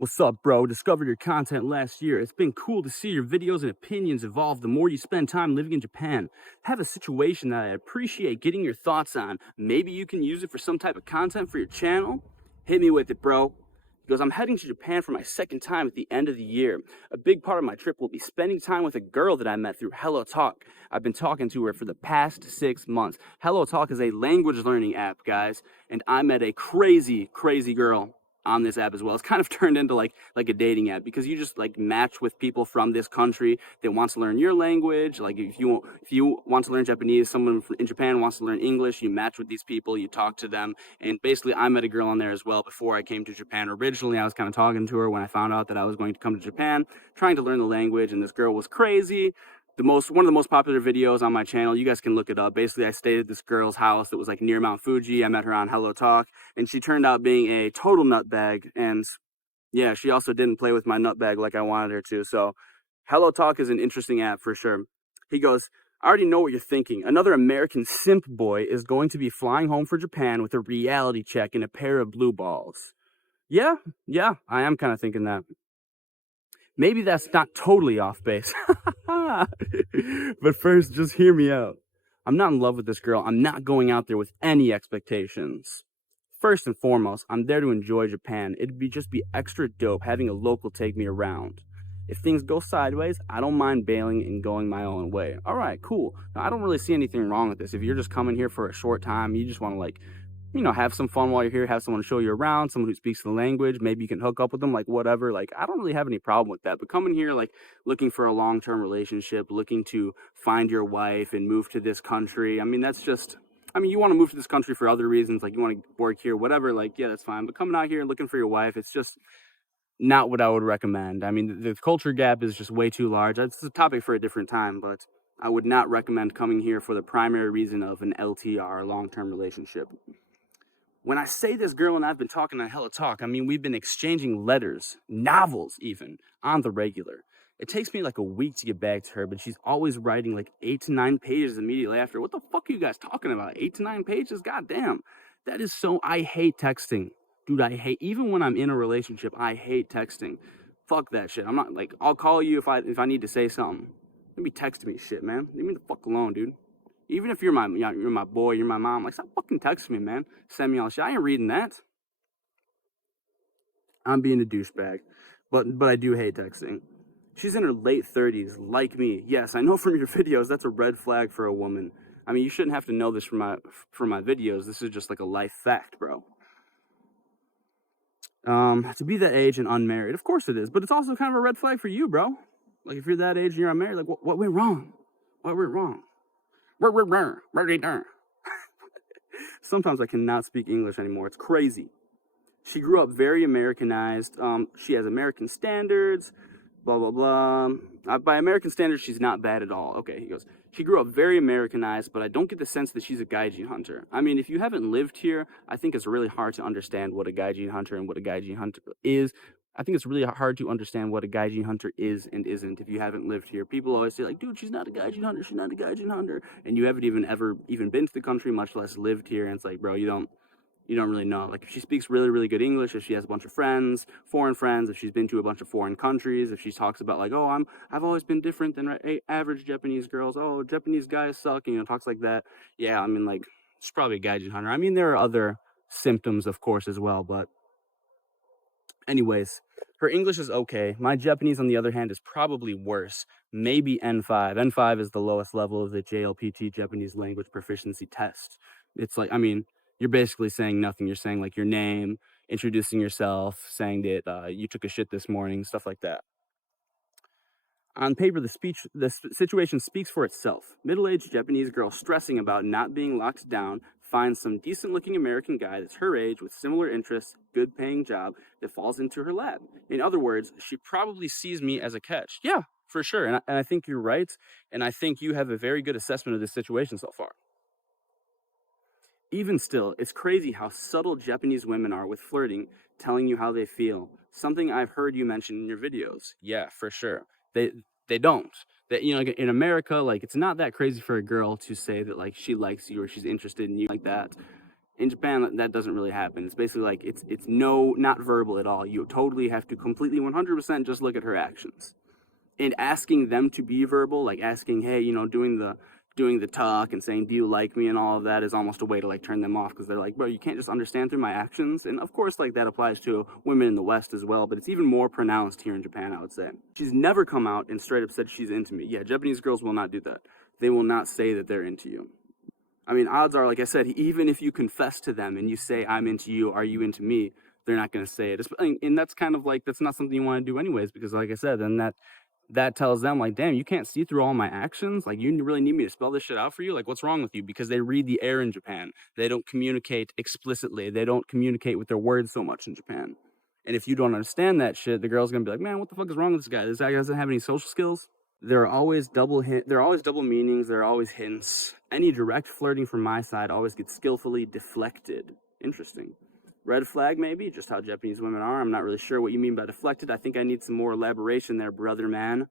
What's up, bro? Discovered your content last year. It's been cool to see your videos and opinions evolve the more you spend time living in Japan. Have a situation that I appreciate getting your thoughts on. Maybe you can use it for some type of content for your channel? Hit me with it, bro. He goes, I'm heading to Japan for my second time at the end of the year. A big part of my trip will be spending time with a girl that I met through Hello Talk. I've been talking to her for the past 6 months. Hello Talk is a language learning app, guys, and I met a crazy, crazy girl on this app as well. It's kind of turned into like a dating app because you just like match with people from this country that wants to learn your language. Like if you want to learn Japanese, someone in Japan wants to learn English, you match with these people, you talk to them. And basically I met a girl on there as well before I came to Japan. Originally I was kind of talking to her when I found out that I was going to come to Japan, trying to learn the language, and this girl was crazy. One of the most popular videos on my channel, you guys can look it up. Basically I stayed at this girl's house that was like near Mount Fuji. I met her on Hello Talk, and she turned out being a total nutbag. And yeah, she also didn't play with my nutbag like I wanted her to. So Hello Talk is an interesting app for sure. He goes, I already know what you're thinking. Another American simp boy is going to be flying home for Japan with a reality check and a pair of blue balls. Yeah, I am kind of thinking that. Maybe that's not totally off base. But first, just hear me out. I'm not in love with this girl. I'm not going out there with any expectations. First and foremost, I'm there to enjoy Japan. It'd just be extra dope having a local take me around. If things go sideways, I don't mind bailing and going my own way. All right, cool. Now, I don't really see anything wrong with this. If you're just coming here for a short time, you just want to like, have some fun while you're here, have someone show you around, someone who speaks the language, maybe you can hook up with them, like whatever. Like, I don't really have any problem with that. But coming here, like looking for a long-term relationship, looking to find your wife and move to this country, I mean, that's just, you want to move to this country for other reasons, like you want to work here, whatever, like, yeah, that's fine. But coming out here and looking for your wife, it's just not what I would recommend. I mean, the culture gap is just way too large. That's a topic for a different time, but I would not recommend coming here for the primary reason of an LTR, long-term relationship. When I say this girl and I've been talking on Hello Talk, I mean, we've been exchanging letters, novels even, on the regular. It takes me like a week to get back to her, but she's always writing like 8 to 9 pages immediately after. What the fuck are you guys talking about? 8 to 9 pages? Goddamn. That is so, I hate texting. Dude, even when I'm in a relationship, I hate texting. Fuck that shit. I'm not like, I'll call you if I need to say something. Don't be texting me shit, man. Leave me the fuck alone, dude. Even if you're my boy, you're my mom, like, stop fucking texting me, man. Send me all shit. I ain't reading that. I'm being a douchebag, but I do hate texting. She's in her late 30s, like me. Yes, I know from your videos that's a red flag for a woman. I mean, you shouldn't have to know this from my videos. This is just like a life fact, bro. To be that age and unmarried, of course it is, but it's also kind of a red flag for you, bro. Like if you're that age and you're unmarried, like what went wrong? What went wrong? Sometimes I cannot speak English anymore. It's crazy. She grew up very Americanized. She has American standards, blah, blah, blah. By American standards, she's not bad at all. Okay, he goes, she grew up very Americanized, but I don't get the sense that she's a gaijin hunter. I mean, if you haven't lived here, I think it's really hard to understand what a gaijin hunter and what a gaijin hunter is. I think it's really hard to understand what a gaijin hunter is and isn't if you haven't lived here. People always say like, dude, she's not a gaijin hunter, she's not a gaijin hunter. And you haven't ever been to the country, much less lived here. And it's like, bro, you don't really know. Like if she speaks really, really good English, if she has a bunch of friends, foreign friends, if she's been to a bunch of foreign countries, if she talks about like, oh, I've always been different than average Japanese girls. Oh, Japanese guys suck, talks like that. Yeah, I mean, like, she's probably a gaijin hunter. I mean, there are other symptoms, of course, as well, but anyways, her English is okay. My Japanese, on the other hand, is probably worse. Maybe N5. N5 is the lowest level of the JLPT, Japanese language proficiency test. It's like, I mean, you're basically saying nothing. You're saying like your name, introducing yourself, saying that you took a shit this morning, stuff like that. On paper, the situation speaks for itself. Middle-aged Japanese girl stressing about not being locked down finds some decent-looking American guy that's her age with similar interests, good-paying job, that falls into her lap. In other words, she probably sees me as a catch. Yeah, for sure. And I think you're right. And I think you have a very good assessment of this situation so far. Even still, it's crazy how subtle Japanese women are with flirting, telling you how they feel. Something I've heard you mention in your videos. Yeah, for sure. They don't. That, like in America, like it's not that crazy for a girl to say that like she likes you or she's interested in you like that. In Japan, that doesn't really happen. It's basically like it's no, not verbal at all. You totally have to completely 100% just look at her actions. And asking them to be verbal, like asking, hey, doing the talk and saying, do you like me, and all of that is almost a way to like turn them off, because they're like, bro, you can't just understand through my actions. And of course, like that applies to women in the West as well, but it's even more pronounced here in Japan, I would say. She's never come out and straight up said she's into me. Yeah, Japanese girls will not do that. They will not say that they're into you. I mean, odds are, like I said, even if you confess to them and you say, I'm into you, are you into me, they're not going to say it. And that's kind of like, that's not something you want to do anyways, because like I said, then that tells them like, damn, you can't see through all my actions. Like, you really need me to spell this shit out for you? Like, what's wrong with you? Because they read the air in Japan. They don't communicate explicitly. They don't communicate with their words so much in Japan. And if you don't understand that shit, the girl's going to be like, man, what the fuck is wrong with this guy? This guy doesn't have any social skills. There are always double meanings. There are always hints. Any direct flirting from my side always gets skillfully deflected. Interesting. Red flag, maybe, just how Japanese women are. I'm not really sure what you mean by deflected. I think I need some more elaboration there, brother man.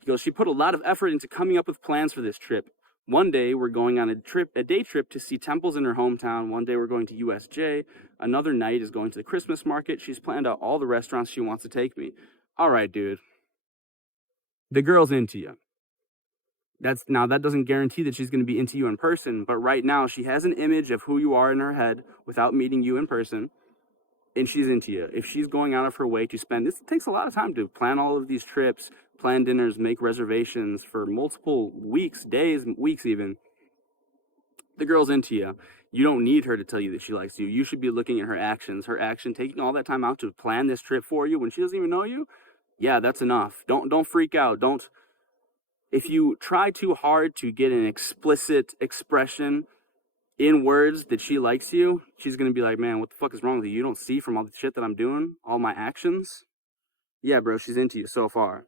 He goes, she put a lot of effort into coming up with plans for this trip. One day we're going on a day trip to see temples in her hometown. One day we're going to USJ. Another night is going to the Christmas market. She's planned out all the restaurants she wants to take me. All right, dude. The girl's into you. Now that doesn't guarantee that she's going to be into you in person, but right now she has an image of who you are in her head without meeting you in person, and she's into you. If she's going out of her way to spend, this takes a lot of time to plan all of these trips, plan dinners, make reservations for multiple weeks, days, weeks even. The girl's into you. You don't need her to tell you that she likes you. You should be looking at her actions. Her action, taking all that time out to plan this trip for you when she doesn't even know you. Yeah, that's enough. Don't freak out. If you try too hard to get an explicit expression in words that she likes you, she's going to be like, man, what the fuck is wrong with you? You don't see from all the shit that I'm doing, all my actions? Yeah, bro, she's into you so far.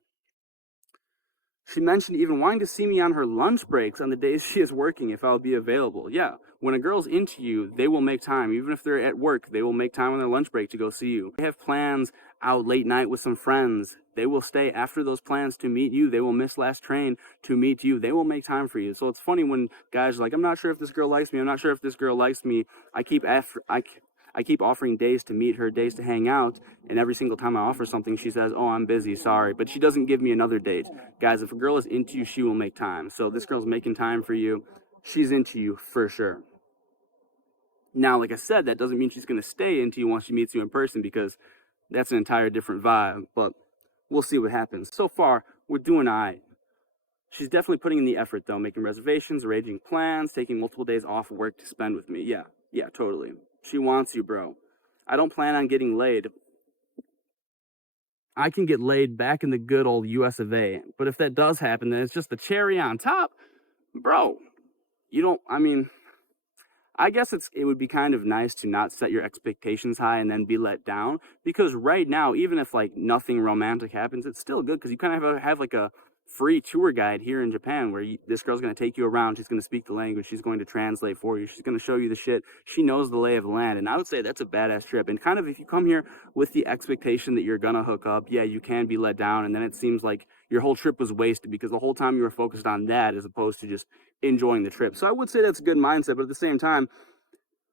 She mentioned even wanting to see me on her lunch breaks on the days she is working if I'll be available. Yeah, when a girl's into you, they will make time. Even if they're at work, they will make time on their lunch break to go see you. They have plans out late night with some friends. They will stay after those plans to meet you. They will miss last train to meet you. They will make time for you. So it's funny when guys are like, I'm not sure if this girl likes me. I'm not sure if this girl likes me. I keep offering days to meet her, days to hang out, and every single time I offer something, she says, oh, I'm busy, sorry. But she doesn't give me another date. Guys, if a girl is into you, she will make time. So this girl's making time for you. She's into you for sure. Now, like I said, that doesn't mean she's going to stay into you once she meets you in person, because that's an entire different vibe. But we'll see what happens. So far, we're doing all right. She's definitely putting in the effort, though, making reservations, arranging plans, taking multiple days off of work to spend with me. Yeah, totally. She wants you, bro. I don't plan on getting laid. I can get laid back in the good old US of A. But if that does happen, then it's just the cherry on top. Bro, I guess it would be kind of nice to not set your expectations high and then be let down. Because right now, even if like nothing romantic happens, it's still good, because you kind of have like a free tour guide here in Japan where this girl's going to take you around. She's going to speak the language. She's going to translate for you. She's going to show you the shit. She knows the lay of the land. And I would say that's a badass trip. And kind of if you come here with the expectation that you're going to hook up, yeah, you can be let down. And then it seems like your whole trip was wasted because the whole time you were focused on that as opposed to just enjoying the trip. So I would say that's a good mindset. But at the same time,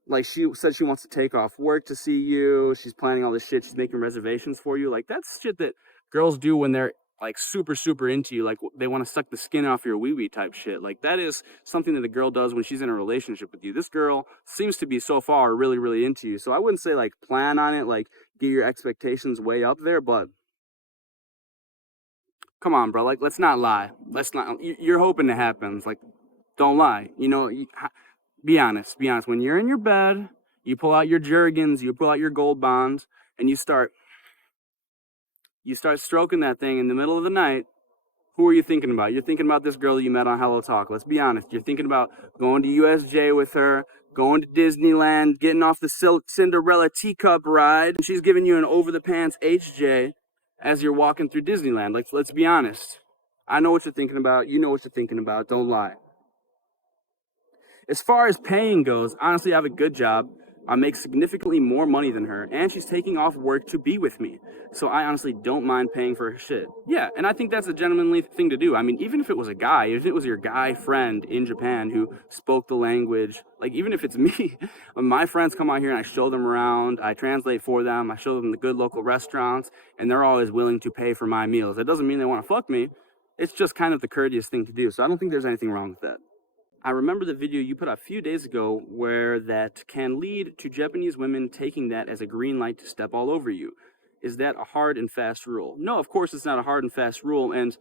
like she said, she wants to take off work to see you. She's planning all this shit. She's making reservations for you. Like, that's shit that girls do when they're like super, super into you. Like, they want to suck the skin off your wee-wee type shit. Like, that is something that a girl does when she's in a relationship with you. This girl seems to be so far really, really into you. So I wouldn't say like plan on it, like get your expectations way up there, but come on, bro. Like, let's not lie. You're hoping it happens. Like, don't lie. Be honest. Be honest. When you're in your bed, you pull out your Jergens, you pull out your Gold Bond, and you start stroking that thing in the middle of the night. Who are you thinking about? You're thinking about this girl that you met on Hello Talk. Let's be honest. You're thinking about going to USJ with her, going to Disneyland, getting off the Cinderella teacup ride, and she's giving you an over-the-pants HJ as you're walking through Disneyland. Let's be honest. I know what you're thinking about. You know what you're thinking about. Don't lie. As far as paying goes, honestly, I have a good job. I make significantly more money than her, and she's taking off work to be with me. So I honestly don't mind paying for her shit. Yeah, and I think that's a gentlemanly thing to do. I mean, even if it was a guy, if it was your guy friend in Japan who spoke the language, like even if it's me, my friends come out here and I show them around, I translate for them, I show them the good local restaurants, and they're always willing to pay for my meals. It doesn't mean they want to fuck me. It's just kind of the courteous thing to do. So I don't think there's anything wrong with that. I remember the video you put out a few days ago where that can lead to Japanese women taking that as a green light to step all over you. Is that a hard and fast rule? No, of course it's not a hard and fast rule. And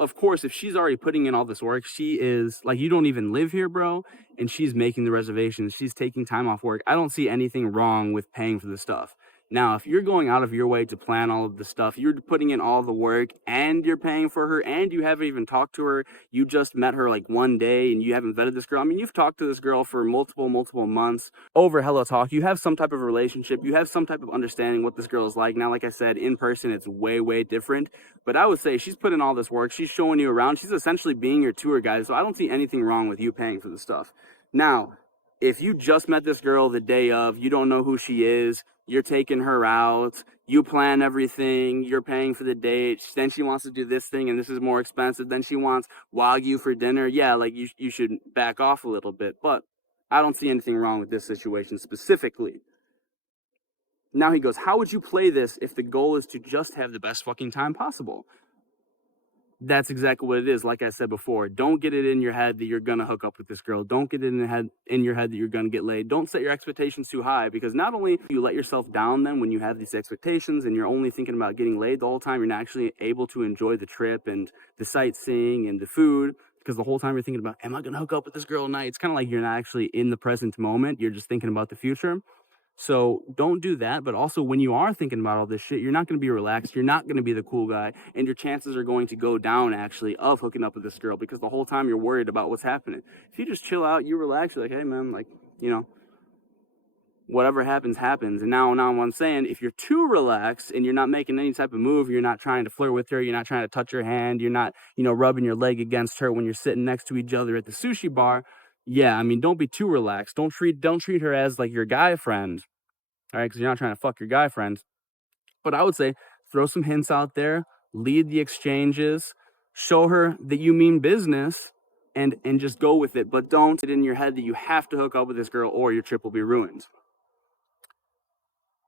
of course, if she's already putting in all this work, she is like, you don't even live here, bro, and she's making the reservations, she's taking time off work. I don't see anything wrong with paying for the stuff. Now, if you're going out of your way to plan all of the stuff, you're putting in all the work and you're paying for her and you haven't even talked to her, you just met her like one day and you haven't vetted this girl. I mean, you've talked to this girl for multiple months over Hello Talk. You have some type of relationship, you have some type of understanding what this girl is like. Now, like I said, in person, it's way different. But I would say she's putting all this work. She's showing you around. She's essentially being your tour guide. So I don't see anything wrong with you paying for the stuff. Now, if you just met this girl the day of, you don't know who she is, you're taking her out, you plan everything, you're paying for the date, then she wants to do this thing and this is more expensive, then she wants Wagyu for dinner, yeah, like you should back off a little bit. But I don't see anything wrong with this situation specifically. Now he goes, how would you play this if the goal is to just have the best fucking time possible? That's exactly what it is. Like I said before, don't get it in your head that you're gonna hook up with this girl. Don't get it in your head that you're gonna get laid. Don't set your expectations too high, because not only do you let yourself down then when you have these expectations and you're only thinking about getting laid the whole time, you're not actually able to enjoy the trip and the sightseeing and the food, because the whole time you're thinking about, am I gonna hook up with this girl tonight? It's kind of like you're not actually in the present moment. You're just thinking about the future. So don't do that. But also, when you are thinking about all this shit, you're not going to be relaxed. You're not going to be the cool guy. And your chances are going to go down, actually, of hooking up with this girl, because the whole time you're worried about what's happening. If you just chill out, you relax, you're like, hey, man, like, you know, whatever happens, happens. And now what I'm saying, if you're too relaxed and you're not making any type of move, you're not trying to flirt with her, you're not trying to touch her hand, you're not, rubbing your leg against her when you're sitting next to each other at the sushi bar. Yeah, I mean, don't be too relaxed. Don't treat her as like your guy friend. All right, because you're not trying to fuck your guy friends. But I would say throw some hints out there, lead the exchanges, show her that you mean business, and just go with it. But don't get in your head that you have to hook up with this girl or your trip will be ruined.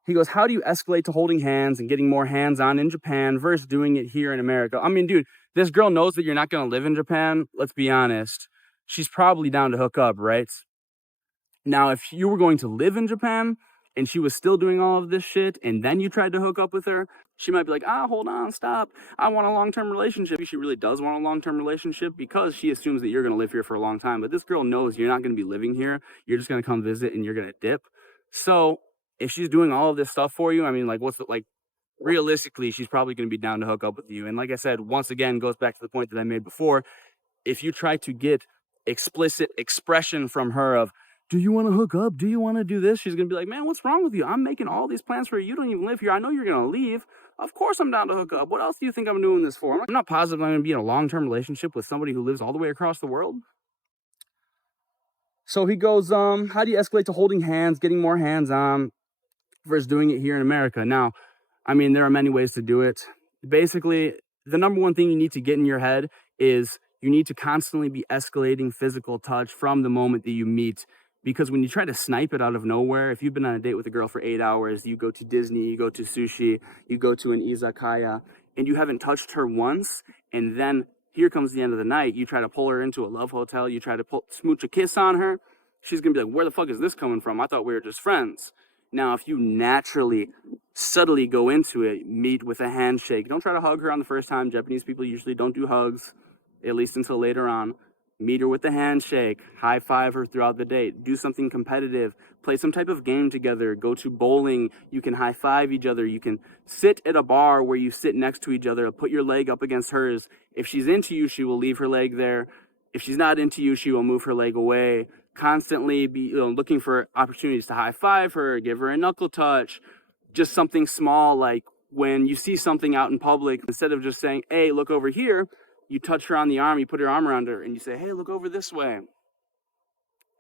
He goes, how do you escalate to holding hands and getting more hands-on in Japan versus doing it here in America? I mean, dude, this girl knows that you're not going to live in Japan. Let's be honest. She's probably down to hook up, right? Now, if you were going to live in Japan and she was still doing all of this shit and then you tried to hook up with her, she might be like, hold on, stop. I want a long-term relationship. She really does want a long-term relationship because she assumes that you're going to live here for a long time. But this girl knows you're not going to be living here. You're just going to come visit and you're going to dip. So if she's doing all of this stuff for you, I mean, like, realistically, she's probably going to be down to hook up with you. And like I said, once again, goes back to the point that I made before. If you try to get explicit expression from her of, do you want to hook up? Do you want to do this? She's going to be like, man, what's wrong with you? I'm making all these plans for you. You don't even live here. I know you're going to leave. Of course I'm down to hook up. What else do you think I'm doing this for? I'm not positive I'm going to be in a long-term relationship with somebody who lives all the way across the world. So he goes, how do you escalate to holding hands, getting more hands-on versus doing it here in America? Now, I mean, there are many ways to do it. Basically, the number one thing you need to get in your head is you need to constantly be escalating physical touch from the moment that you meet. Because when you try to snipe it out of nowhere, if you've been on a date with a girl for 8 hours, you go to Disney, you go to sushi, you go to an izakaya, and you haven't touched her once, and then here comes the end of the night, you try to pull her into a love hotel, you try to smooch a kiss on her, she's going to be like, where the fuck is this coming from? I thought we were just friends. Now, if you naturally, subtly go into it, meet with a handshake, don't try to hug her on the first time. Japanese people usually don't do hugs, at least until later on. Meet her with a handshake, high five her throughout the date, do something competitive, play some type of game together, go to bowling, you can high five each other, you can sit at a bar where you sit next to each other, put your leg up against hers. If she's into you, she will leave her leg there. If she's not into you, she will move her leg away. Constantly be looking for opportunities to high five her, give her a knuckle touch, just something small, like when you see something out in public, instead of just saying, hey, look over here, you touch her on the arm, you put your arm around her, and you say, hey, look over this way.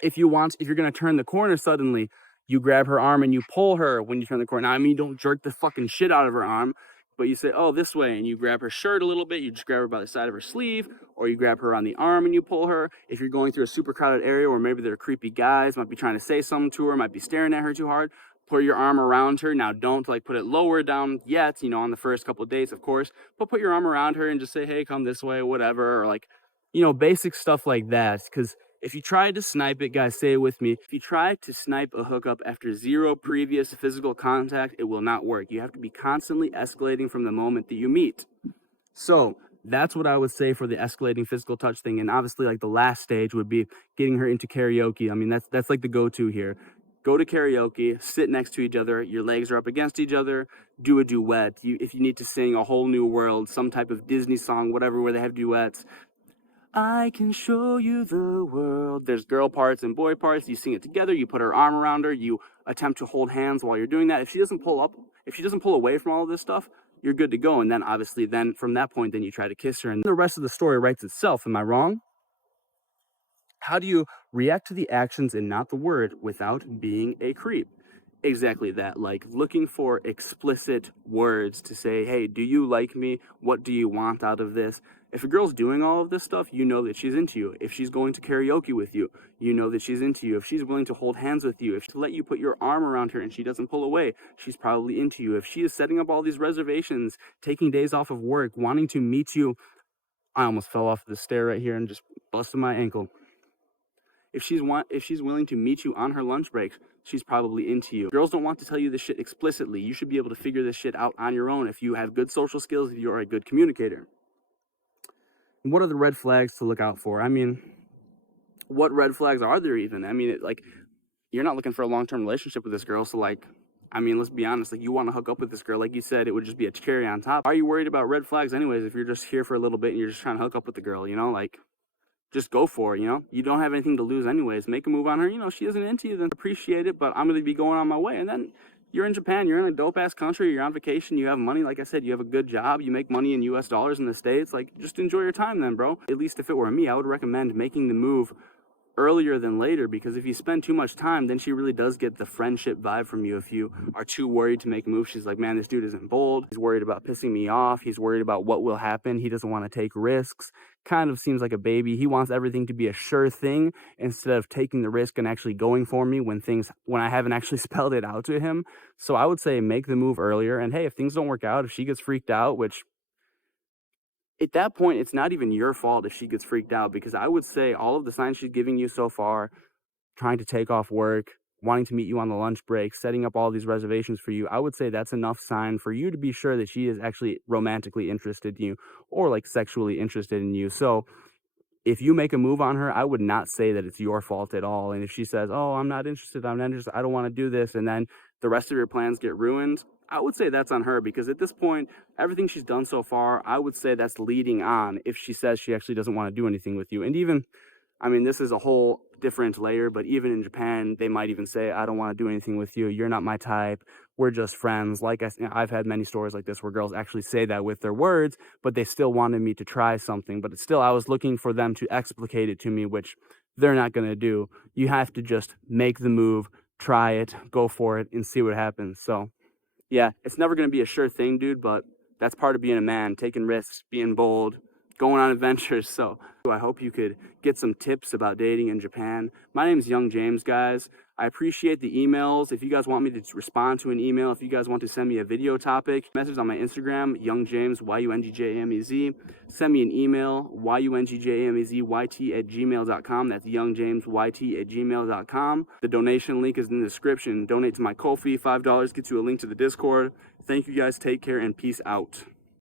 If you're going to turn the corner suddenly, you grab her arm and you pull her when you turn the corner. Now, I mean, you don't jerk the fucking shit out of her arm, but you say, oh, this way, and you grab her shirt a little bit. You just grab her by the side of her sleeve, or you grab her on the arm and you pull her. If you're going through a super crowded area where maybe there are creepy guys, might be trying to say something to her, might be staring at her too hard, put your arm around her. Now, don't like put it lower down yet, you know, on the first couple of dates, of course, but put your arm around her and just say, hey, come this way, whatever, or like, you know, basic stuff like that. Because if you try to snipe it, guys, say it with me. If you try to snipe a hookup after zero previous physical contact, it will not work. You have to be constantly escalating from the moment that you meet. So that's what I would say for the escalating physical touch thing. And obviously, like the last stage would be getting her into karaoke. I mean, that's like the go-to here. Go to karaoke, sit next to each other, your legs are up against each other, do a duet. If you need to sing A Whole New World, some type of Disney song, whatever, where they have duets, I can show you the world. There's girl parts and boy parts. You sing it together. You put her arm around her. You attempt to hold hands while you're doing that. If she doesn't pull away from all of this stuff, you're good to go. And then obviously, then from that point, then you try to kiss her, and the rest of the story writes itself. Am I wrong? How do you react to the actions and not the word without being a creep? Exactly that, like looking for explicit words to say, hey, do you like me? What do you want out of this? If a girl's doing all of this stuff, you know that she's into you. If she's going to karaoke with you, you know that she's into you. If she's willing to hold hands with you, if to let you put your arm around her and she doesn't pull away, she's probably into you. If she is setting up all these reservations, taking days off of work, wanting to meet you, I almost fell off the stair right here and just busted my ankle. If she's willing to meet you on her lunch breaks, she's probably into you. Girls don't want to tell you this shit explicitly. You should be able to figure this shit out on your own if you have good social skills, if you're a good communicator. What are the red flags to look out for? I mean, what red flags are there even? I mean, you're not looking for a long-term relationship with this girl, so like, I mean, let's be honest, like you want to hook up with this girl, like you said, it would just be a cherry on top. Are you worried about red flags anyways if you're just here for a little bit and you're just trying to hook up with the girl, you know, like, just go for it, you know? You don't have anything to lose anyways. Make a move on her. You know, she isn't into you, then appreciate it, but I'm going to be going on my way. And then you're in Japan. You're in a dope-ass country. You're on vacation. You have money. Like I said, you have a good job. You make money in US dollars in the States. Like, just enjoy your time then, bro. At least if it were me, I would recommend making the move earlier than later, because if you spend too much time, then she really does get the friendship vibe from you. If you are too worried to make a move, she's like, man, this dude isn't bold. He's worried about pissing me off. He's worried about what will happen. He doesn't want to take risks. Kind of seems like a baby. He wants everything to be a sure thing instead of taking the risk and actually going for me when I haven't actually spelled it out to him. So I would say make the move earlier. And hey, if things don't work out, if she gets freaked out, which at that point, it's not even your fault if she gets freaked out, because I would say all of the signs she's giving you so far, trying to take off work, wanting to meet you on the lunch break, setting up all these reservations for you, I would say that's enough sign for you to be sure that she is actually romantically interested in you or like sexually interested in you. So if you make a move on her, I would not say that it's your fault at all. And if she says, oh, I'm not interested, I don't want to do this, and then the rest of your plans get ruined, I would say that's on her, because at this point, everything she's done so far, I would say that's leading on if she says she actually doesn't want to do anything with you. And even, I mean, this is a whole different layer, but even in Japan, they might even say, I don't want to do anything with you. You're not my type. We're just friends. I've had many stories like this where girls actually say that with their words, but they still wanted me to try something. But it's still, I was looking for them to explicate it to me, which they're not going to do. You have to just make the move, try it, go for it, and see what happens. So yeah, it's never going to be a sure thing, dude, but that's part of being a man, taking risks, being bold, going on adventures. So I hope you could get some tips about dating in Japan. My name's Young James, guys. I appreciate the emails. If you guys want me to respond to an email, if you guys want to send me a video topic, message on my Instagram, Young James, YUNGJAMEZ. Send me an email, YUNGJAMEZYT@gmail.com. That's youngjamesYT@gmail.com. The donation link is in the description. Donate to my Ko-fi, $5 gets you a link to the Discord. Thank you guys, take care, and peace out.